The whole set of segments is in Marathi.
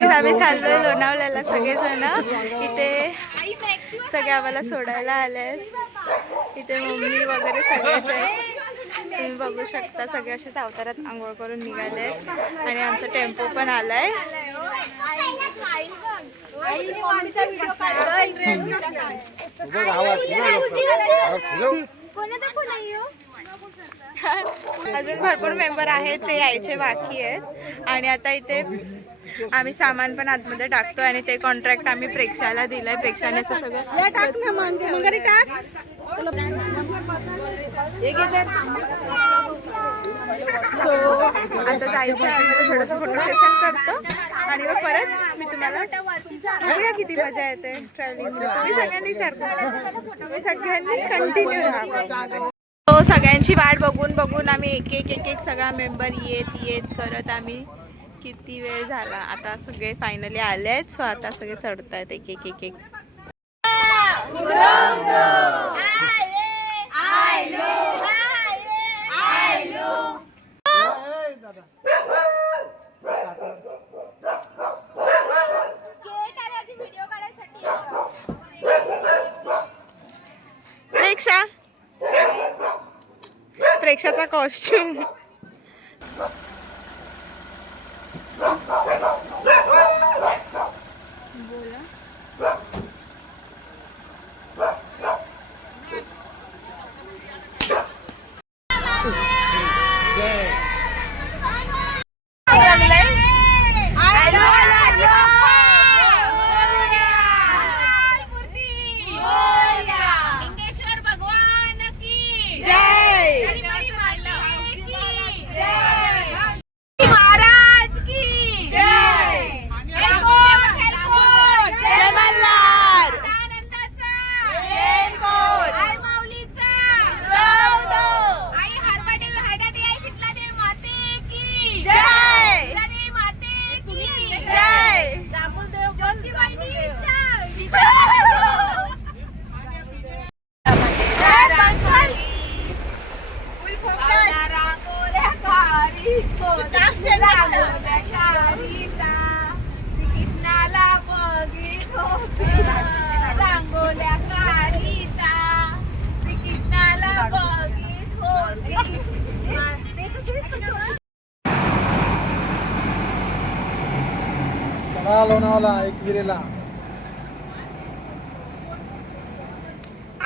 आम्ही चाललोय लोणावळ्याला सगळेजण. इथे सगळे आम्हाला सोडायला आले. इथे मम्मी वगैरे सगळेच आहे. तुम्ही बघू शकता सगळे असे अवतारात आंघोळ करून निघाले आणि आमचा टेम्पो पण आलाय. अजून भरपूर मेंबर आहेत ते यायचे बाकी आहेत. आणि आता इथे आम्ही सामान पण आतमध्ये टाकतोय आणि ते कॉन्ट्रॅक्ट आम्ही प्रेक्षाला दिलंय. प्रेक्षाने असं सगळं सो आता जायचं आहे. थोडंसं फोटो सेशन करतो आणि मग परत मी तुम्हाला बघूया किती मजा येते ट्रॅव्हलिंग. तुम्ही सगळ्यांनी विचार करा, तुम्ही सगळ्यांनी कंटिन्यू राहा. तो सगळ्यांची वाट बघून बघून आम्ही एक सगळा मेंबर येत करत आम्ही किती वेळ झाला. आता सगळे फायनली आले आहेत. सो आता सगळे चढत आहेत एक. प्रेक्षाचा कॉस्ट्यूम बोला.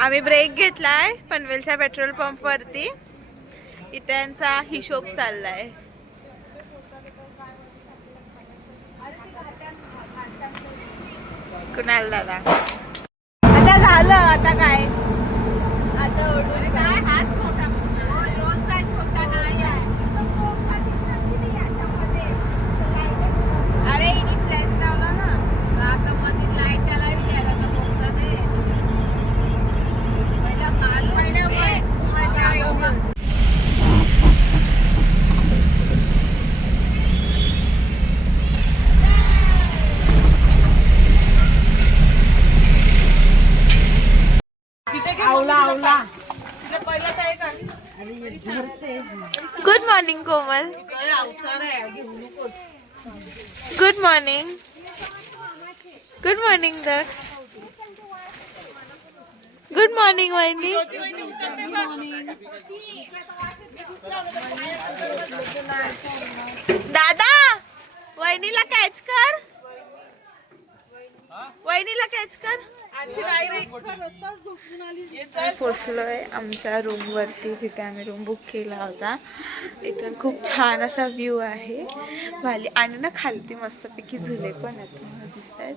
आम्ही ब्रेक घेतलाय पनवेलच्या पेट्रोल पंप वरती. इथे यांचा हिशोब चाललाय. कुणाल दादा आता झालं. आता काय आता काय हाच मोठा दोन साईज मोठा नाही आहे. अरे इनी फ्लॅश लावला ना आता मध्ये लाईट त्याला द्यायला का मोठा दे पहिला काल पहिला good morning Komal. Good morning. Good morning Daksh. Good morning वहिनी. दादा वहिनीला कॅच कर. वहिनीला कॅच कर. पोचलोय आमच्या रूम वरती जिथे आम्ही रूम बुक केला होता. इथून खूप छान असा व्ह्यू आहे वाली. आणि ना खालती मस्तपैकी झुले पण आहेत तुम्हाला दिसत आहेत.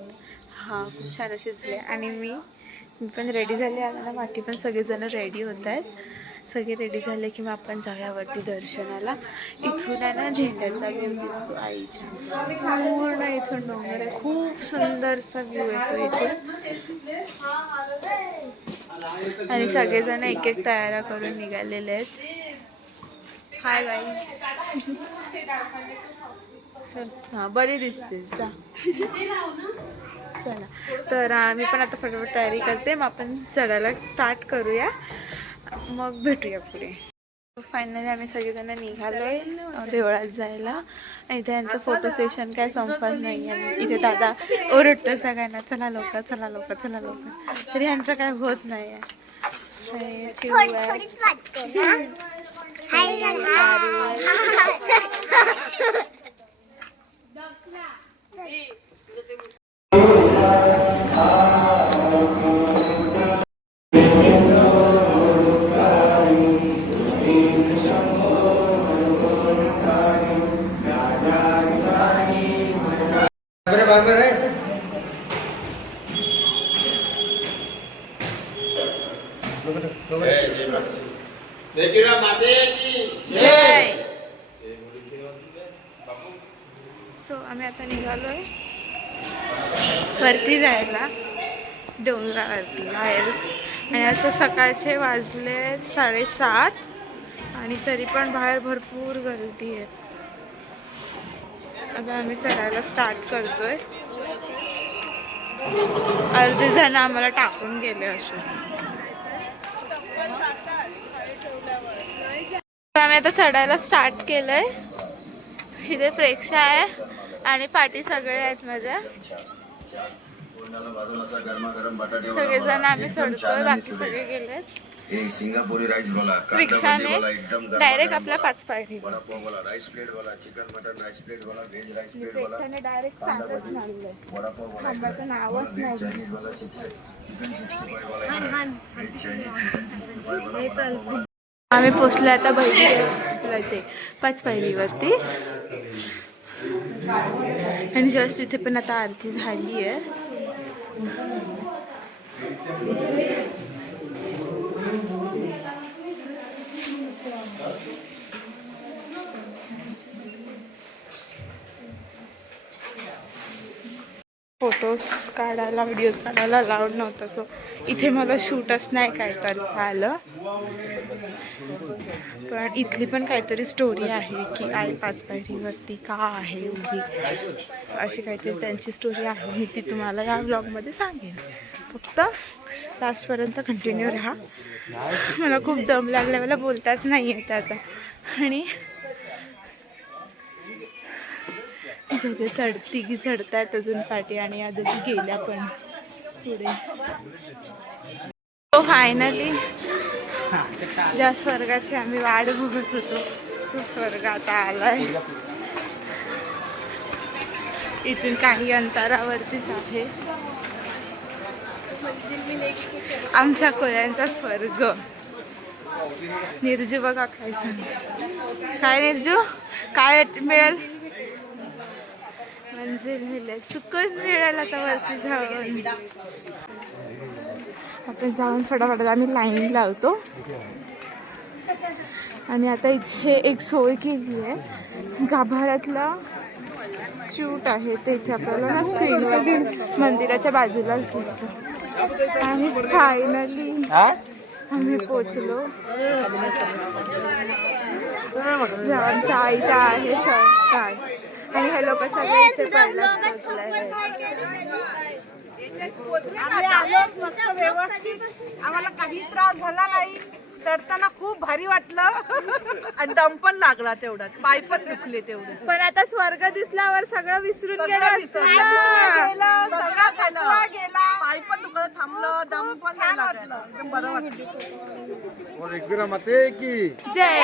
हा खूप छान असे झुले. आणि मी पण रेडी झाले. आम्हाला वाटी पण सगळेजण रेडी होत आहेत. सगळे रेडी झाले की मग आपण जाऊयावरती दर्शनाला. इथून आहे ना झेंड्याचा व्ह्यू दिसतो आईच्या. पूर्ण इथून डोंगर आहे. खूप सुंदरसा व्ह्यू येतो इथून. आणि सगळेजण एक तयाऱ्या करून निघालेले आहेत. Hi guys. हां बरी दिसतेस जा. चला तर आम्ही पण आता फटाफट तयारी करते. मग आपण चढायला स्टार्ट करूया. मग भेटूया पुढे. फायनली आम्ही सगळेजण निघालोय देवळात जायला आणि इथे यांचं फोटो सेशन काय संपत नाही आहे. इथे दादा ओरडतो सगळ्यांना, चला लवकर चला लवकर चला लवकर, तरी यांचं काय होत नाही आहे. सो आम्ही आता निघालोय वरती जायला डोंगरावरती बाहेर, आणि असं सकाळचे वाजले 7:30 आणि तरी पण बाहेर भरपूर गर्दी आहे. आता आम्ही चढायला स्टार्ट करतोय. अर्धे जण आम्हाला टाकून गेले असेच. आम्ही आता चढायला स्टार्ट केलंय. इथे प्रेक्षा आहे आणि पाठी सगळे आहेत माझ्या. सगळेजण आम्ही चढतोय, बाकी सगळे गेलेत. सिंगापुरी राइस वाला, रिक्षाने डायरेक्ट आपल्या 5 पायरी. वडापाव वाला, राइस प्लेट वाला, चिकन मटन राइस प्लेट वाला, व्हेज राइस प्लेट वाला, रिक्षाने डायरेक्ट चांगलंच मारलंय. वडापाव वाला, थांबाचं नावच नाही. चायनीज वाला, चिकन 65 वाला, व्हेज चायनीज चिकन 65 वाला. आम्ही पोचलो आता बहिणीला ते 5 पायरीवरती, आणि जस्ट इथे पण आता आरती झाली आहे. फोटोज काढायला, व्हिडिओज काढायला अलाउड नव्हतं, सो इथे मला शूटच नाही काय करता आलं. पण इथली पण काहीतरी स्टोरी आहे की आई 5 पायरीवरती का आहे उभी, अशी काहीतरी त्यांची स्टोरी आहे. मी ती तुम्हाला या ब्लॉगमध्ये सांगेन. फक्त लास्टपर्यंत कंटिन्यू राहा. मला खूप दम लागला, मला बोलताच नाही येत आता. आणि तिथे चढतायत अजून पाठी, आणि या दोघी गेल्या पण पुढे. तो फायनली ज्या स्वर्गाची आम्ही वाट बघत होतो तो स्वर्ग आता आलाय. इथून काही अंतरावरतीच आहे आमच्या कोल्यांचा स्वर्ग. निर्जू बघा काय सांग, काय निर्जू, काय मिळेल? मंजिल मिळेल, सुकून मिळेल. आता वरती जाऊन आपण जाऊन फटाफट आम्ही लाईन लावतो. आणि आता इथे एक सोय केली आहे, गाभाऱ्यातला शूट आहे ते इथे आपल्याला ना स्क्रीनवर मंदिराच्या बाजूलाच दिसतं. आणि फायनली आम्ही पोचलो. आमच्या आईचा आहे सण, आणि हे लोक सगळे इथे पहिलाच पोचले. आम्ही आलो मस्त व्यवस्थित, आम्हाला काही त्रास झाला नाही. चढताना खूप भारी वाटलं आणि दम पण लागला तेवढाच, पाय पण दुखले तेवढे. पण आता स्वर्ग दिसल्यावर सगळं विसरून गेलं असतं. सगळा थकवा गेला, पाय पण दुखत थांबलं, दम पण नाही लागला, एकदम बरं वाटलं. और एकविरा माते की जय,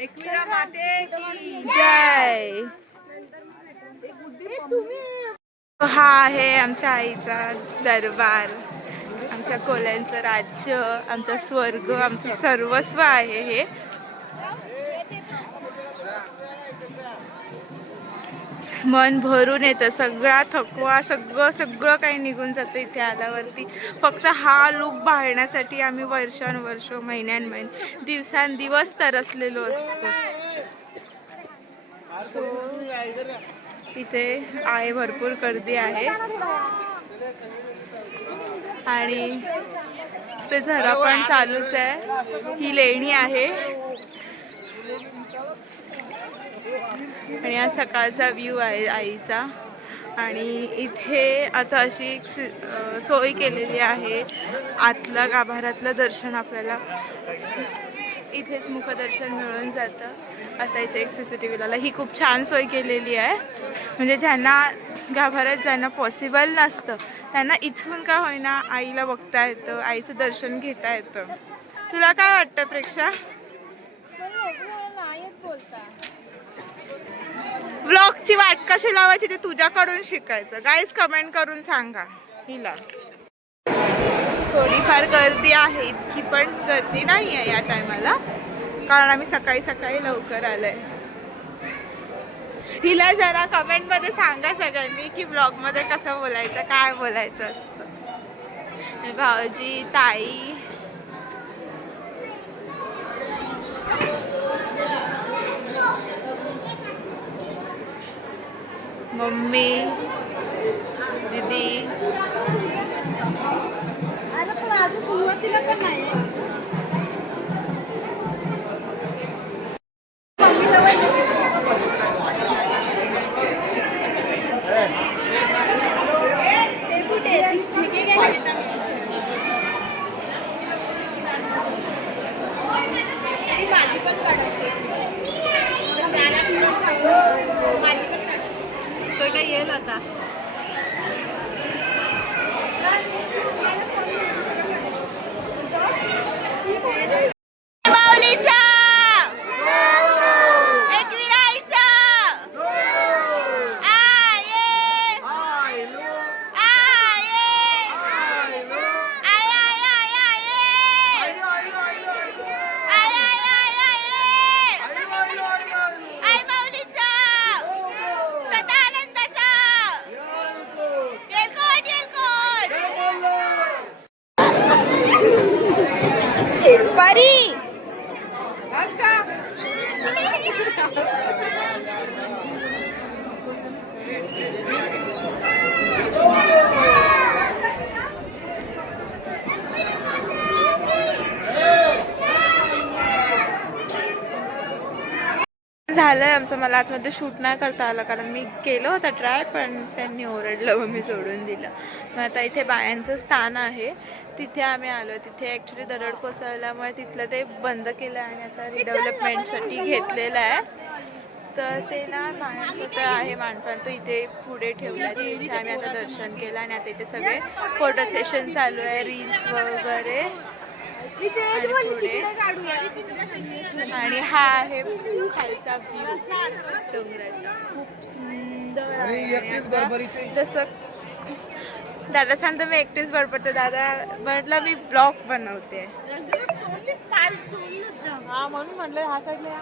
एकविरा माते की जय. हा आहे आमच्या आईचा दरबार, आमच्या कोल्यांचं राज्य, आमचा स्वर्ग, आमचं सर्वस्व आहे हे. मन भरून येतं, सगळा थकवा सगळं काही निघून जातं इथे आल्यावरती. फक्त हा लूक पाहण्यासाठी आम्ही वर्षानुवर्ष, महिन्यानमहिने, दिवसांदिवस तरसलेलो असतो. सो इथे आहे भरपूर गर्दी आहे, आणि ते झरा पण चालूच आहे. ही लेणी आहे, आणि हा सकाळचा व्ह्यू आहे आईचा. आणि इथे आता अशी एक सोय केलेली आहे, आतल्या गाभाऱ्यातलं दर्शन आपल्याला इथेच मुखदर्शन मिळून जातं. असं इथे एक CCTV लावला. ही खूप छान सोय केलेली आहे. म्हणजे ज्यांना गाभाऱ्यात जाणं पॉसिबल नसतं त्यांना इथून का होईना आईला बघता येतं, आईचं दर्शन घेता येतं. तुला काय वाटतं प्रेक्षा? व्लॉगची वाट कशी लावायची ते तुझ्याकडून शिकायचं. गाईज कमेंट करून सांगा हिला. थोडीफार गर्दी आहे, इतकी पण गर्दी नाही आहे या टायमाला, कारण आम्ही सकाळी सकाळी लवकर आलोय. हिला जरा कमेंटमध्ये सांगा सगळ्यांनी की ब्लॉगमध्ये कसं बोलायचं, काय बोलायचं असतं. भाऊजी, ताई, मम्मी, दीदी. सुरुवातीला पण नाही माझी पण काढायची माझी पण काढायची तो काय येईल आता. झालंय आमचं. मला आतमध्ये शूट नाही करता आलं कारण मी केलं होतं ट्राय, पण त्यांनी ओरडलं व मी सोडून दिलं. मग आता इथे बायांचं स्थान आहे, तिथे आम्ही आलो. तिथे ॲक्च्युली दरड कोसळल्यामुळे तिथलं ते बंद केलं आणि आता रिडेव्हलपमेंटसाठी घेतलेलं आहे. तर ते ना माणसं तर आहे मांडपान, तो इथे पुढे ठेवला आहे. तिथे आम्ही आता दर्शन केलं आणि आता इथे सगळे फोटो सेशन चालू आहे, रील्स वगैरे. आणि हा आहे खालचा व्ह्यू डोंगराचा, खूप सुंदर आहे. जसं दादा सांगतो मी एकटीच बडबडते, दादा म्हटलं मी ब्लॉग बनवते म्हणून म्हटलं हा साईडला.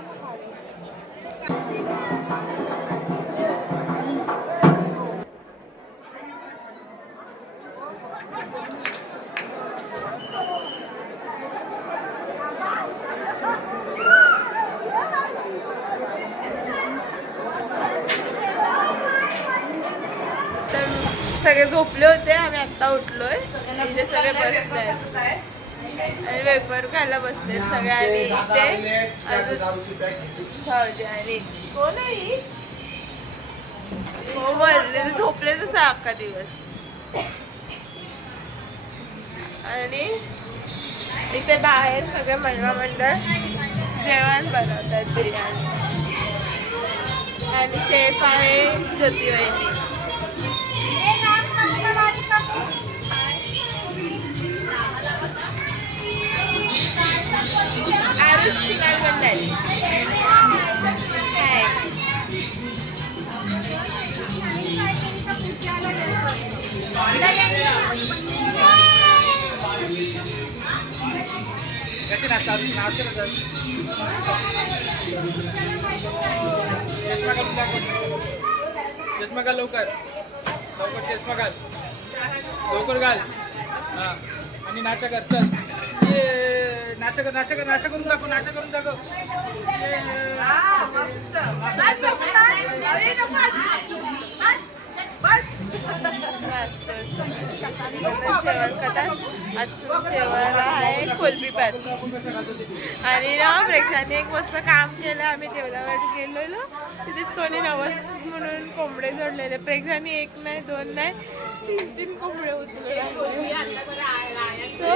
सगळे झोपले होते, आम्ही आत्ता उठलोय. इथे सगळे बसले आणि वेपर खायला बसले सगळे. आणि इथे भाऊजी आणि कोण आहे हो बोलले, झोपले तसं अख्खा दिवस. आणि इथे बाहेर सगळे मंडळ जेवण बनवतात, बिर्याणी. आणि शेफ आहे ज्योती वहिनी. चष्मा घाल लवकर, लवकर चष्मा घाल, लवकर घाल. हां आणि नाचा कर, चल नाचा कर, नाचा कर, नाचा करून दाखव, नाचा करून दाखव. नंतर जेवण करतात. अजून जेवायला आहे कोलबी भात. आणि ना प्रेक्षाने एक मस्त काम केलं. आम्ही देवलावर गेलेलो, तिथेच कोणी नवस म्हणून कोंबडे जोडलेले. प्रेक्षाने एक नाही, दोन नाही, 3 कोंबडे उचलले. सो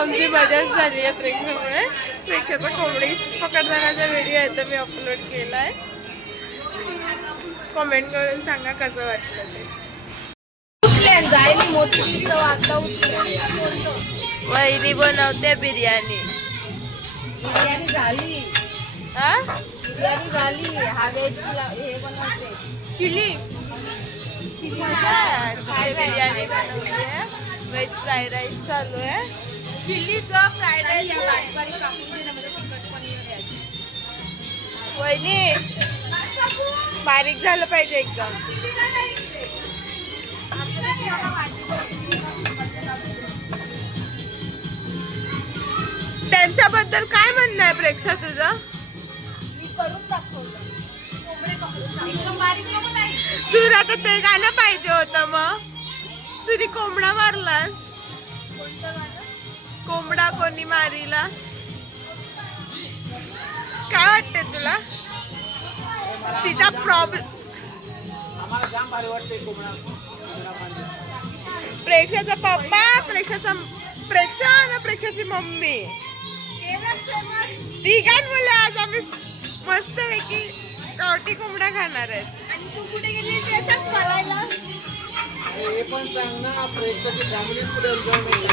आमची मजाच झाली आहे प्रेक्षामुळे. प्रेक्षाचा कोंबडी पकडतानाचा व्हिडिओ आहे तो मी अपलोड केला आहे. कमेंट करून सांगा कसं वाटलं ते. वहिनी बनवते बिर्याणी. बिर्याणी झाली, हा बिर्याणी झाली. हा व्हेज हे बनवते चिली बिर्याणी बनवली आहे. व्हेज फ्राईड राईस चालू आहे. चिलीचं फ्राईड राईस. वहिनी बारीक झालं पाहिजे एकदम. त्यांच्याबद्दल काय म्हणणं आहे प्रेक्षा तुझं? मी करून दाखवलं. एकदम बारीक नको नाही. तुला तर ते गाणं पाहिजे होतं. मग तुझी कोंबडा मारलास. कोंबडा कोणी मारीला? काय वाटते तुला? तिचा प्रॉब्लेम. आम्हाला जाम भारी वाटते कोंबडा. प्रेक्षाचा पप्पा, प्रेक्षा आणि प्रेक्षाची मम्मी तिघांमुळे आज आम्ही मस्त पैकी गावठी कोंबडा खाणार आहेत. आणि तू कुठे गेली ते असंच करायला? हे पण सांग ना, प्रेक्षाची फॅमिली पुढे एन्जॉयमेंट.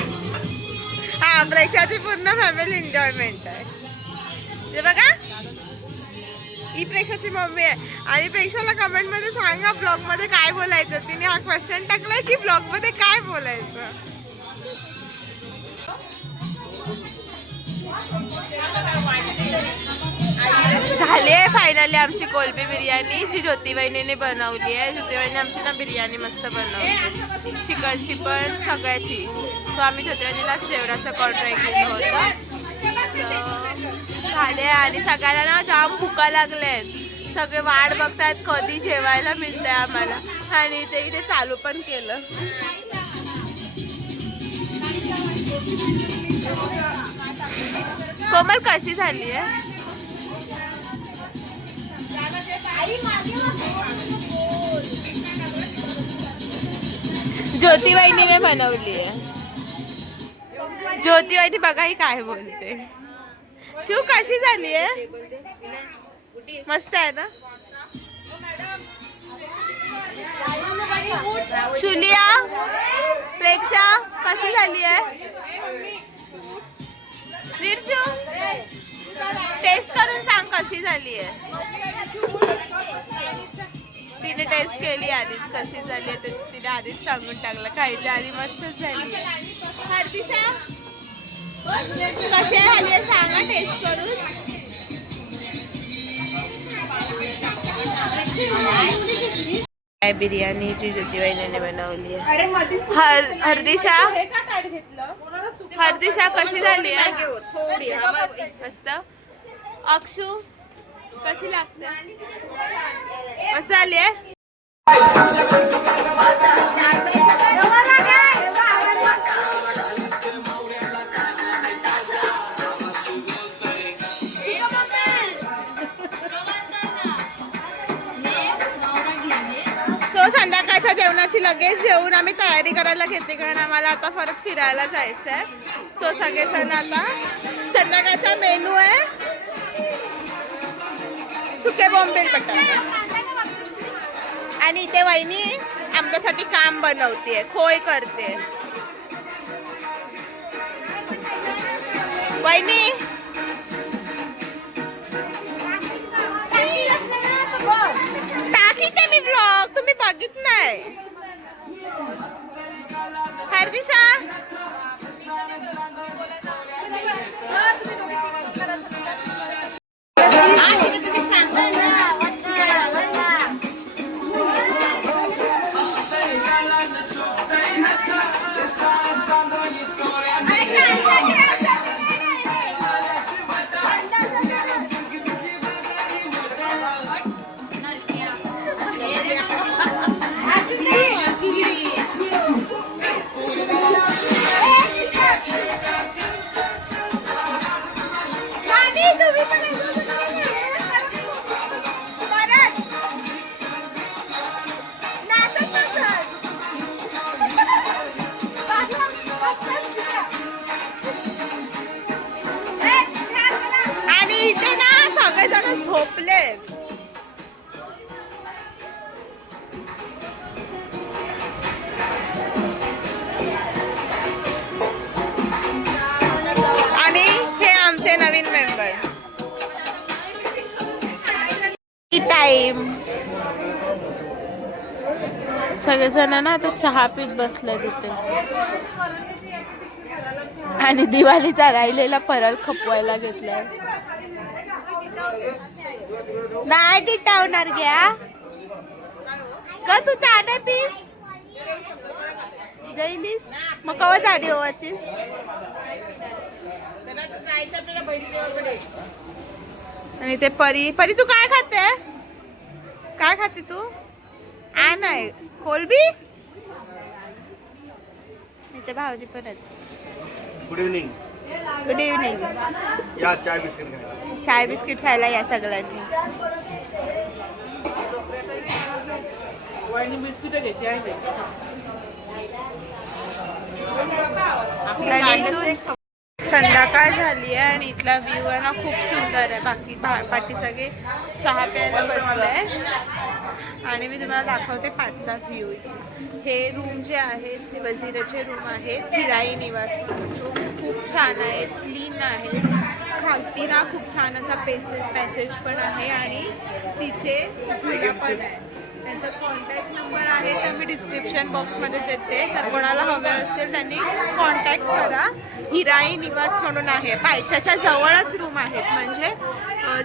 हा, प्रेक्षाची पूर्ण फॅमिली एन्जॉयमेंट आहे. हे बघा, ही प्रेक्षाची मम्मी आहे. आणि प्रेक्षाला कमेंट मध्ये सांगा ब्लॉग मध्ये काय बोलायचं. तिने हा क्वेश्चन टाकलाय की ब्लॉग मध्ये काय बोलायचं. झाली आहे फायनली आमची कोलबी बिर्याणी, जी ज्योतिबाईने बनवली आहे. ज्योतिबाईने आमची ना बिर्याणी मस्त बनवली, चिकनची पण सगळ्याची. सो आम्ही ज्योतिबाईनीलाच जेवणाचं कॉन्ट्रॅक्ट केलं होतं. झाले आणि सगळ्यांना ना जाम भुका लागल्यात. सगळे वाट बघतायत कधी जेवायला मिळतंय आम्हाला. आणि ते इथे चालू पण केलं. कोमल कशी झाली आहे? ज्योतिबाईने बनवली आहे. ज्योतिबाईनी बघा ही काय बोलते. शिव कशी झाली आहे? मस्त आहे ना. शुलिया, प्रेक्षा कशी झाली आहे? निर्चू टेस्ट करून सांग कशी झाली आहे. तिने टेस्ट केली आधीच, कशी झाली आहे ते तिने आधीच सांगून टाकलं. खायच्या आधी मस्तच झाली. हर्दिशा कशी झाली आहे सांगा टेस्ट करून. बिर्याणी जी ज्योतिबाईने बनवली आहे. हर्दिशा, हर्दिशा कशी झाली आहे? मस्त. अक्षू कशी लागते? मस्त आली आहे. संध्याकाळच्या जेवणाची लगेच जेवून आम्ही तयारी करायला घेते, कारण आम्हाला आता परत फिरायला जायचं आहे. सो सगळेजण आता संध्याकाळचा मेनू आहे सुके बोंबील बटाटा. आणि इथे वहिनी आमच्यासाठी काम बनवते, खोय करते. वहिनी टाकी ते मी ब्लॉग तुम्ही बघित नाही. हर्दिशा इथे ना सगळेजण झोपले. आणि हे आमचे नवीन मेंबर. टाइम सगळेजण ना आता चहा पीत बसले तिथे आणि दिवाळीचा राहिलेला फराळ खपवायला घेतलाय. नाही टिटावणार घ्या का तू चहा नाही पीस जाईलीस मग कवा झाडी होवाचीस. आणि ते परी परी तू काय खाते काय खाते तू आ नाही कोलबी. इथे भाऊजी पण आहेत. Good evening. Good evening. या चाय बिस्किट खायला. चाय बिस्किट खायला या सगळ्यांनी. बिस्किट घेते आहे संध्याकाळ झाली आहे आणि इथला व्ह्यू आहे ना खूप सुंदर आहे. बाकी पाठी सगळे चहा प्यायला बसले आणि मी तुम्हाला दाखवते पाठचा व्ह्यू. हे रूम जे आहेत ते वजिराचे रूम आहेत. हिराई निवास रूम्स खूप छान आहेत, क्लीन आहेत. खालती ना खूप छान असा पॅसेज पण आहे आणि तिथे झुला पण आहे. त्यांचा कॉन्टॅक्ट नंबर आहे तर मी डिस्क्रिप्शन बॉक्समध्ये देते. जर कोणाला हवे असतील त्यांनी कॉन्टॅक्ट करा. हिराई निवास म्हणून आहे. पायथ्याच्या जवळच रूम आहेत म्हणजे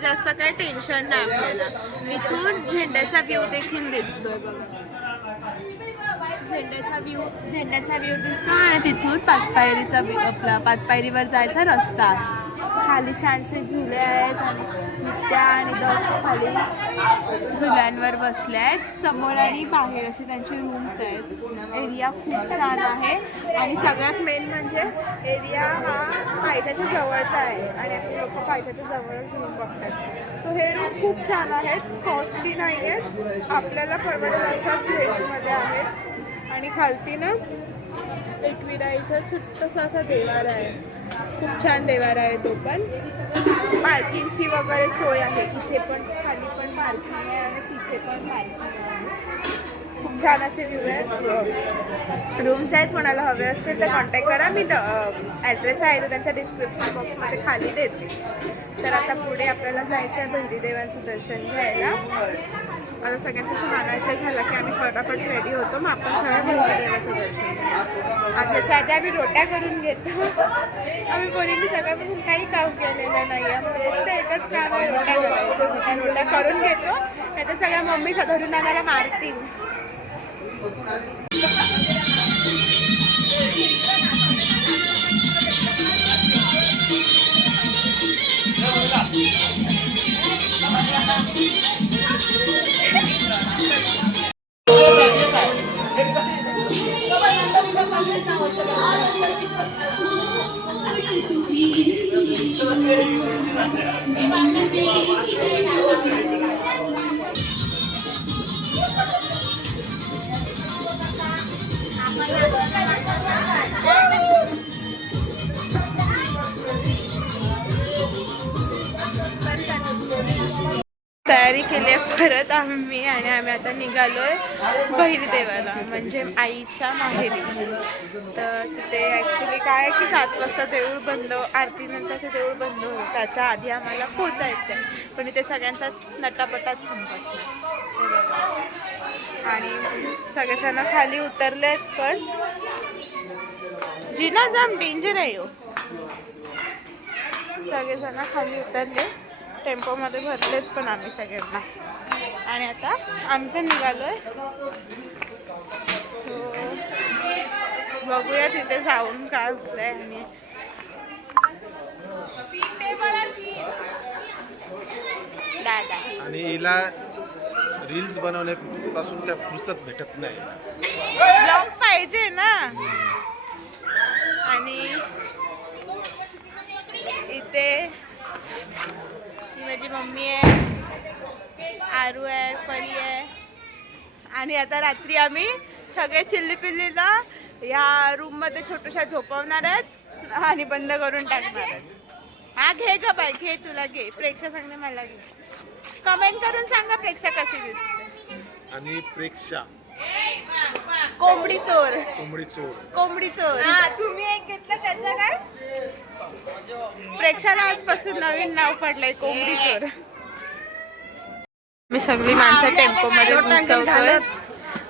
जास्त काही टेन्शन नाही आपल्याला. इथून झेंड्याचा व्ह्यू देखील दिसतोय बघा. झेंड्याचा व्ह्यू दिसतो आणि तिथून आपला पाचपायरीवर जायचा रस्ता आहे. खाली छानसे झुले आहेत आणि नित्या आणि दक्ष खाली झुल्यांवर बसले आहेत. समोर आणि बाहेर असे त्यांचे रूम्स आहेत. एरिया खूप छान आहे आणि सगळ्यात मेन म्हणजे एरिया हा पायथ्याच्या जवळचा आहे आणि आता लोक पायथ्याच्या जवळच रूम बघतात. सो हे रूम खूप छान आहेत, कॉस्टली नाही आहेत, आपल्याला परवडेल अशाच रेंजमध्ये आहेत. आणि खालती ना एक विराईचा छोटासा असा देवारा आहे. खूप छान देवारा आहे तो पण. पार्किंगची वगैरे सोय आहे. इथे पण खाली पण पार्किंग आहे आणि तिथे पण पार्किंग आहे. खूप छान असे व्ह्यू आहेत. रूम्स आहेत. कोणाला हवे असतील तर कॉन्टॅक्ट करा. मी ॲड्रेस आहे तो त्यांच्या डिस्क्रिप्शन बॉक्समध्ये खाली देते. तर आता पुढे आपल्याला जायचं आहे भैरीदेवांचं दर्शन घ्यायला. आता सगळ्यांचा चहा नाश्ता झाला की आम्ही फटाफट रेडी होतो. मग आपण सगळ्या भैरीदेवाचं दर्शन घेतो. आणि त्याच्या आधी आम्ही रोट्या करून घेतो. आम्ही कोणीही सकाळपासून काही काम केलेलं नाही. आम्ही एकच काम आहे रोट्या करायचं. रोट्या करून घेतो नाही तर सगळ्या मम्मी धरून आम्हाला मारतील. तयारी केली आहे परत आम्ही आणि आम्ही आता निघालोय भैरीदेवाला म्हणजे आईच्या माहेरी. तर तिथे ॲक्च्युली काय आहे की 7 वाजता देऊळ बंद, आरतीनंतर ते देऊळ बंद होईल. त्याच्या आधी आम्हाला पोचायचं आहे पण इथे सगळ्यांचा नटापटाच संपत नाही. आणि सगळेजण खाली उतरलेत पण जिना जाम डेंजर आहे हो. सगळेजण खाली उतरले, टेम्पोमध्ये भरलेत पण आम्ही सगळ्यांना. आणि आता आम्ही पण निघालोय. सो बघूया तिथे जाऊन काय होतंय. आणि दादा आणि हिला रील्स बनवण्यापासून काय फुरसत भेटत नाही. ब्लॉग पाहिजे ना. आणि इथे ही माझी मम्मी आहे, आरू आहे, परी आहे. आणि आता रात्री आम्ही सगळे चिल्ली पिल्लीला या रूममध्ये छोट्याशा झोपवणार आहेत आणि बंद करून टाकणार आहेत. हा घे ग बाय, घे तुला घे. प्रेक्षा सांगणे मला घे. कमेंट करून सांगा प्रेक्षा कशी दिसते. आणि प्रेक्षा कोंबडी चोर. कोंबडी चोर. कोंबडी चोर. तुम्ही एक घेतलं त्याचं काय? प्रेक्षाला आजपासून नवीन नाव पडलंय कोंबडी चोर. मी सगळी माणसं टेम्पो मध्ये घुसवतोय.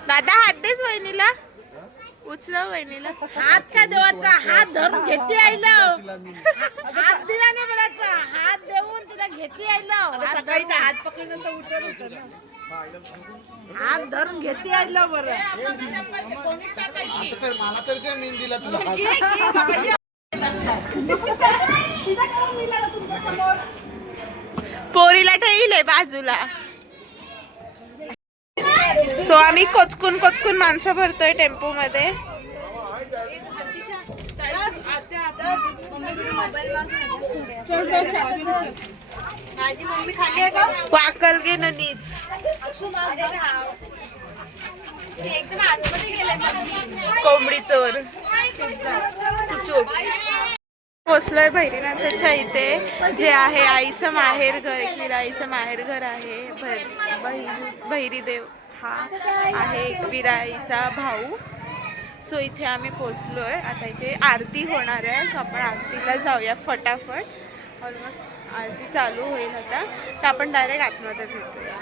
दादा हात देच वहिनीला. उचलव वहिनीला. हात का देवाचा? हात धरून घेते आईला. हात दिला नाही म्हणायचा. हात देऊन तिला घेते आईला. सकाळीचा हात पकडून उठत होतं ना. हात धरून घेते आईला बरं. मला तर त्या मेहंदीला तुला पोरीला ठेवलंय बाजूला. सो आम्ही कोचकून कोचकून माणसं भरतोय टेम्पो मध्ये. वाकल घे ना नीच. कोंबडी चोर. चूप. पोचलोय भैरीनाथाच्या इथे, जे आहे आईचं माहेर घर. एकवीर आईचं माहेर घर आहे. भैरीदेव हा आहे एकवीर आईचा भाऊ. सो इथे आम्ही पोचलोय. आता इथे आरती होणार आहे. सो आपण आरतीला जाऊया फटाफट. ऑलमोस्ट आरती चालू होईल आता. तर आपण डायरेक्ट आतमध्ये भेटूया.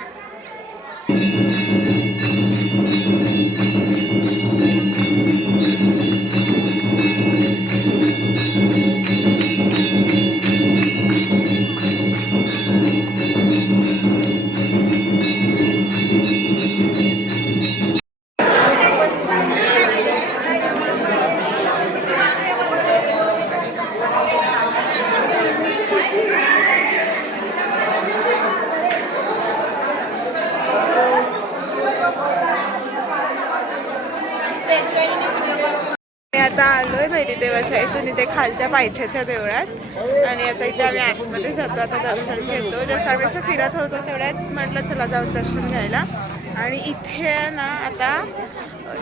आता आलोय भैरीदेवाच्या इथून इथे खालच्या पायथ्याच्या देवळात. आणि आता इथे आम्ही आतमध्ये जातो. आता दर्शन घेतो. जसं आम्ही असं फिरत होतो तेवढ्यात म्हटलं चला जाऊन दर्शन घ्यायला. आणि इथे ना आता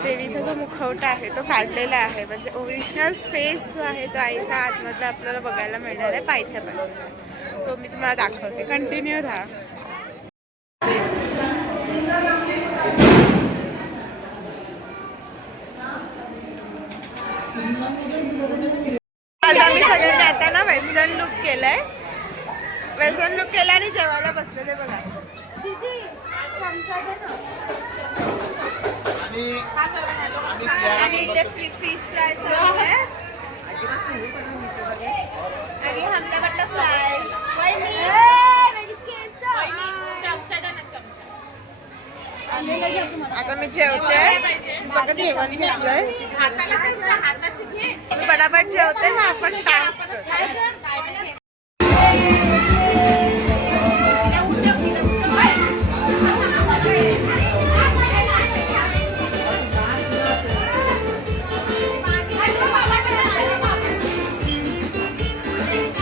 देवीचा जो मुखवटा आहे तो काढलेला आहे. म्हणजे ओरिजिनल फेस जो आहे तो आईचा आतमधला आपल्याला बघायला मिळणार आहे पायथ्यापासूनचा. तो मी तुम्हाला दाखवते. कंटिन्यू राहा. आज आम्ही सगळ्यांनी आता ना वेस्टर्न लुक केलाय. वेस्टर्न लुक केला आणि जेवायला बसलेले बघा. आणि इथे फिश फ्रायचं आहे. आणि हमला म्हटलं फ्राय. आता मी जेवते. बघा जेवण घेतलंय. मी पटापट जेवते मग आपण डान्स करतो.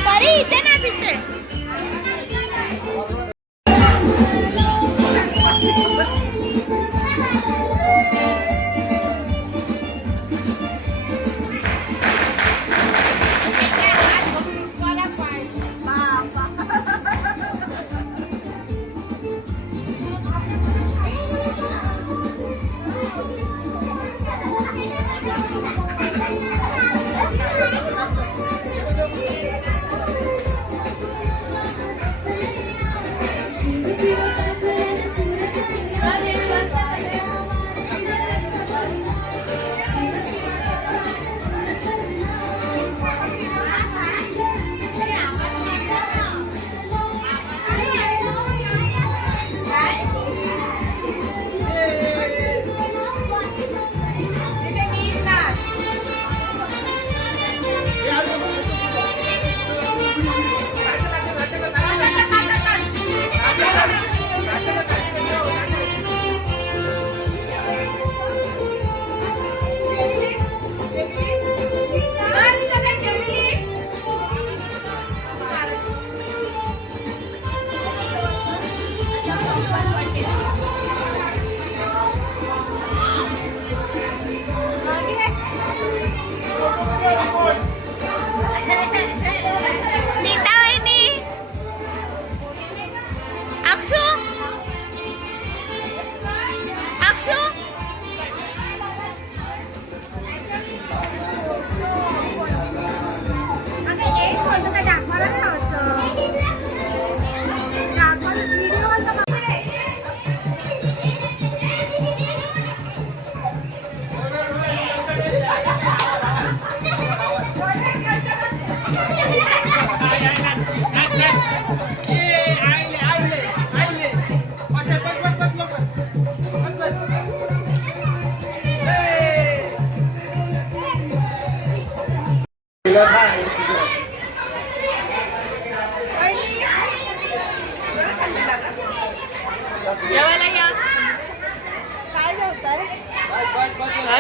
परी इथे ना तिथे.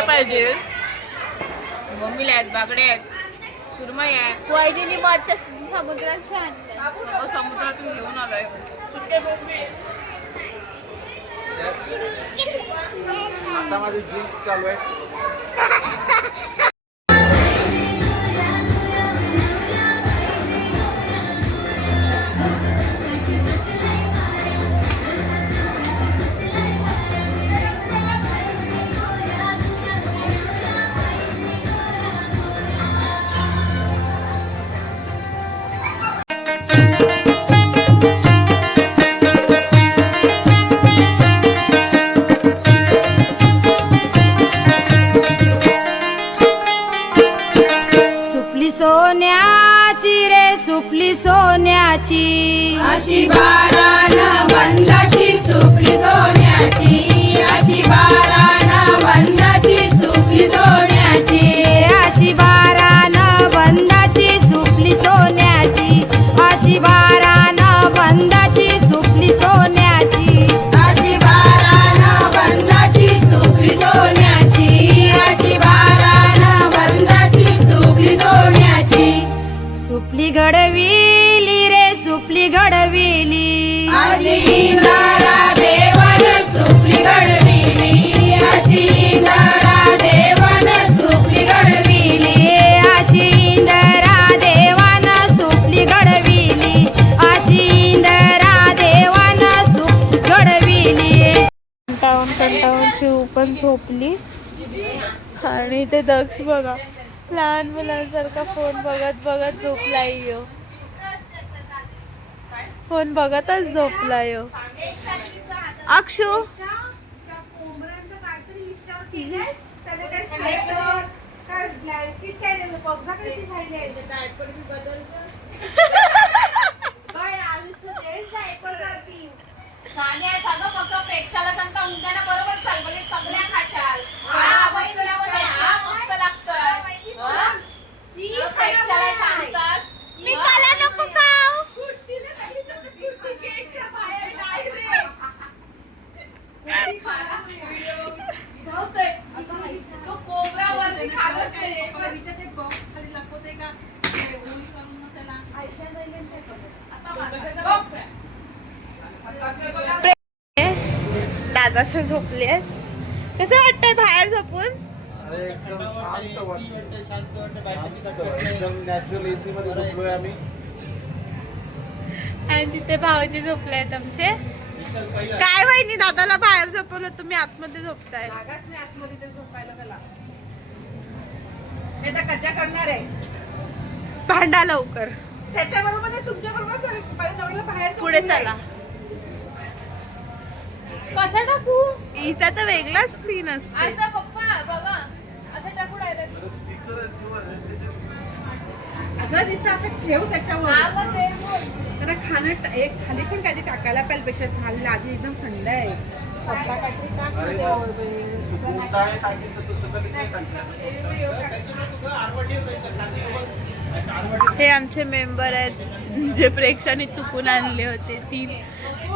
पाहिजे. बोंबील आहेत, बागडे आहेत, सुरमई आहे. वैदिनी मठच्या समुद्रात आणलं. सर्व समुद्रातून घेऊन आलोय. सुके बोंबील. आता माझे ड्रिंक्स चालू आहेत. सुपली सोन्याची रे सुपली सोन्याची अशी बाराना बंदाची सुपली सोन्याची अशी बाराना बंदाची सुपली सोन्याची अशी बाराना बंदाची सुपली सोन्याची अशी बाराना बंदाची सुपली सोन्याची अशी बाराना बंदाची सुपली सोन्याची अशी बाराना बंदाची सुपली सोन्याची सुपली घडविली रे सुपली घडविली अशी इंदारा देवान सुपली घडविली अशी इंदारा देवान सुपली घडविली अशी इंदारा देवान सुपली घडविली अशी इंदारा देवान सुपली घडविली. कंटाळून चिव पण झोपली आणि ते दक्ष बघा लहान मुलांसारखा फोन बघत बघत झोपला यो. फोन बघतच झोपला यो. अक्षू सगळं फक्त प्रेक्षाला सांगता उद्याना बरोबर चाल म्हणजे सगळ्या खाशाल. हा बाई तुला बोलते, हा मस्त लागतं. प्रेक्षाला सांगतात मी काला नको खाऊ. तो कोबरा वरती खालच नाही बॉक्स खाली लपवते का बॉक्स आहे. दादाशी झोपले. कसं वाटतंय बाहेर झोपून? अरे एकदम शांत वाटतं. एकदम नॅचरल एसी मध्ये झोपलोय आम्ही. आणि तिथे भाऊजी झोपले आहेत आमचे. काय वहिनी दादाला बाहेर झोपवलं तुम्ही आतमध्ये झोपताय. करणार आहे भांडा लवकर त्याच्याबरोबर तुमच्या बरोबर पुढे चला. कसा टाकू हिचा तर वेगळाच सीन असतो. असं पप्पा बघा असं टाकू डायरेक्ट. अगं दिसतं असं ठेव त्याच्यावर जरा खाणं एक खाली पण काहीतरी टाकायला पाहिजे पेक्षा खाली आधी एकदम थंड आहे. पप्पा काहीतरी टाक ना त्यावर हे आमचे मेंबर आहेत जे प्रेक्षाने तुकून आणले होते. 3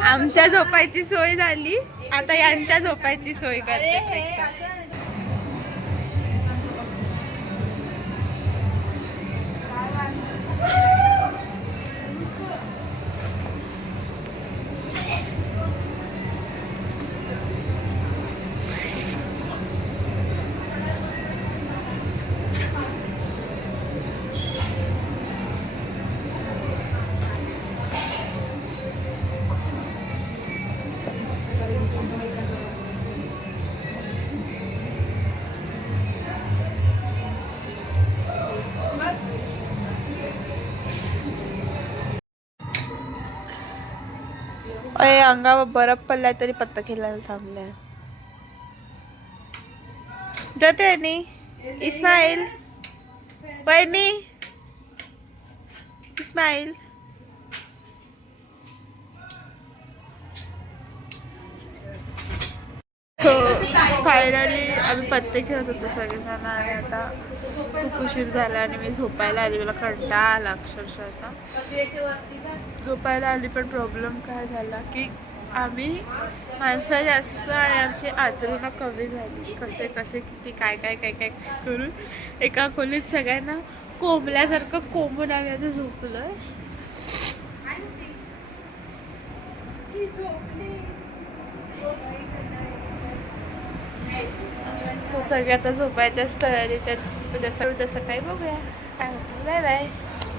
आमच्या झोपायची सोय झाली, आता यांच्या झोपायची सोय करते प्रेक्षा. अय अंगावर बर्फ पडलाय तरी पत्ता खेळायला थांबलाय. जाते नी इस्माईल वहिनी इस्माईल. हो फायनली आम्ही पत्ते खेळत होतो सगळेजण आणि आता खूप उशीर झाला आणि मी झोपायला आली. मला कंटाळा आला अक्षरशः. आता झोपायला आली पण प्रॉब्लेम काय झाला की आम्ही माणसं जास्त आणि आमची आतरणं कमी झाली. कसे कसे किती काय काय काय काय करून एका खोलीत सगळ्यांना कोंबल्यासारखं कोंबून आम्ही आता झोपलोय. सो सगळे आता झोपायच्याच तयारी. त्यात उद्या सकाळी बघूया काय होतं. Bye bye.